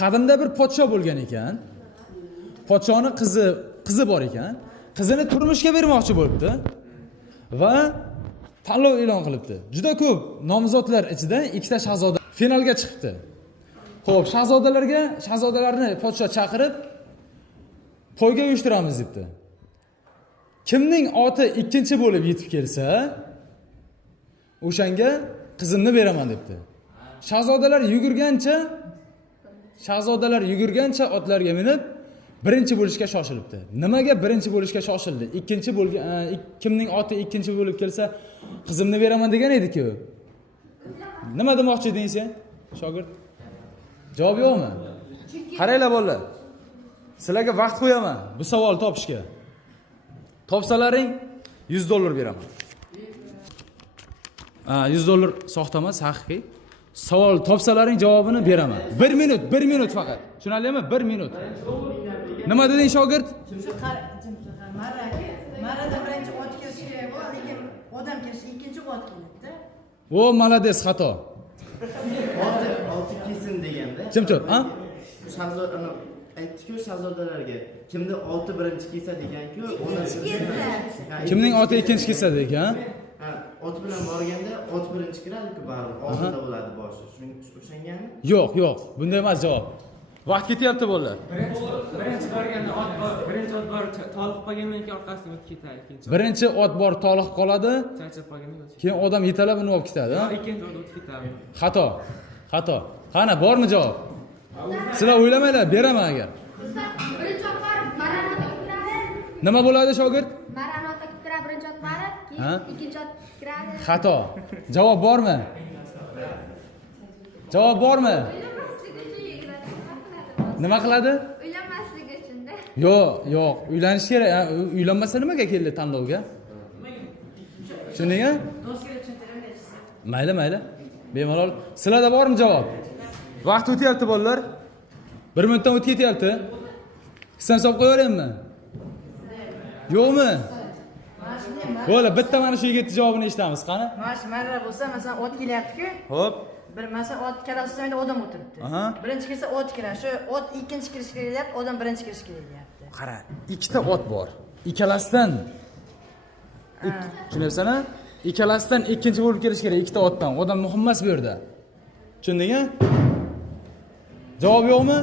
Qadimda bir podsho bo'lgan ekan. Podshoning qizi bor ekan. Qizini turmushga bermoqchi bo'libdi va tanlov e'lon qilibdi. Juda ko'p nomzodlar ichida ikkita shahzoda finalga chiqibdi. Xo'p, shahzodalarni podsho chaqirib to'yga uyushtiramiz debdi. Kimning oti ikkinchi bo'lib yetib kelsa, o'shanga qizimni beraman debdi. Shahzodalar yugurgancha otlarga minib birinchi bo'lishga shoshilibdi. Nimaga birinchi bo'lishga shoshildi? Kimning oti ikkinchi bo'lib kelsa, qizimni beraman degan edi-ku. Nima demoqchi eding sen? Shogird. Javob yo'qmi? Qaranglar bolalar. Sizlarga vaqt qo'yaman bu savol topishga. Topsalaring $100 beraman. $100 soxta emas, haqiqiy. Savol topsalaring javobini beraman. 1 minut faqat. Tushunarlimi? 1 minut. Nima deding shogird? Marada birinchi ot kirish kerak bo'ladi, lekin odam kirish ikkinchi ot keladi-da. O, malades, xato. Olti kesin deganda. Kim turib, ha? Shahzodani aytdi-ku shahzodalarga, kimni oti birinchi kelsa degan-ku, Kimning oti ikkinchi kelsa degan? Ha, ot bilan borganda ot birinchi kiradi-ku, baribir oldinda bo'ladi boshi. O'shangami? Yo'q, bunday emas javob. Vaqt ketyapti bolalar. Birinchi borganda ot bor, birinchi ot bor, toliq qolgandan keyin orqasidan o'tib ketadi ikkinchi. Birinchi ot bor, toliq qoladi, Charchab qolganda o'tib. keyin odam yetalab uni olib ketadi, ha? Ikkinchi ot o'tib ketadi. Xato. Qani, bormi javob? Sizlar o'ylamanglar, beraman agar. Birinchi ot borib, maranota kiradi. Nima bo'ladi shogird? Maranota kiradi, birinchi ot borib, Ha? keyin ikkinchi ot kiradi. Xato. Javob bormi? Javob bormi? Nima qiladi? Uylanmasligi uchun-da. Yo'q, uylanish kerak. Uylanmasa nimaga keldi tanlovga? Tushundingmi? Do'stga tushuntiring. Mayli. Bemalol. Sizlarda bormi javob? Vaqt o'tyapti bolalar. 1 minutdan o'tib ketyapti. Hisob solib qo'yaveraymi? Yo'qmi? Bo'la, bitta mana shu yigitning javobini eshitamiz, qani? Mana shu marra bo'lsa, masalan, ot kelyapti-ku. Xo'p. Bir masalan ot kalasida odam o'tiribdi. Aha. Birinchi kelsa ot kiradi. Shu ot ikkinchi kirish kerak deyapti, odam birinchi kirish kerak deyapti. Qara, ikkita ot bor. Ikkalasidan tushunyapsan-a? Ikkalasidan ikkinchi bo'lib kelish kerak, ikkita otdan. Odam muhim emas bu yerda. Tushundingmi? Javob yo'qmi?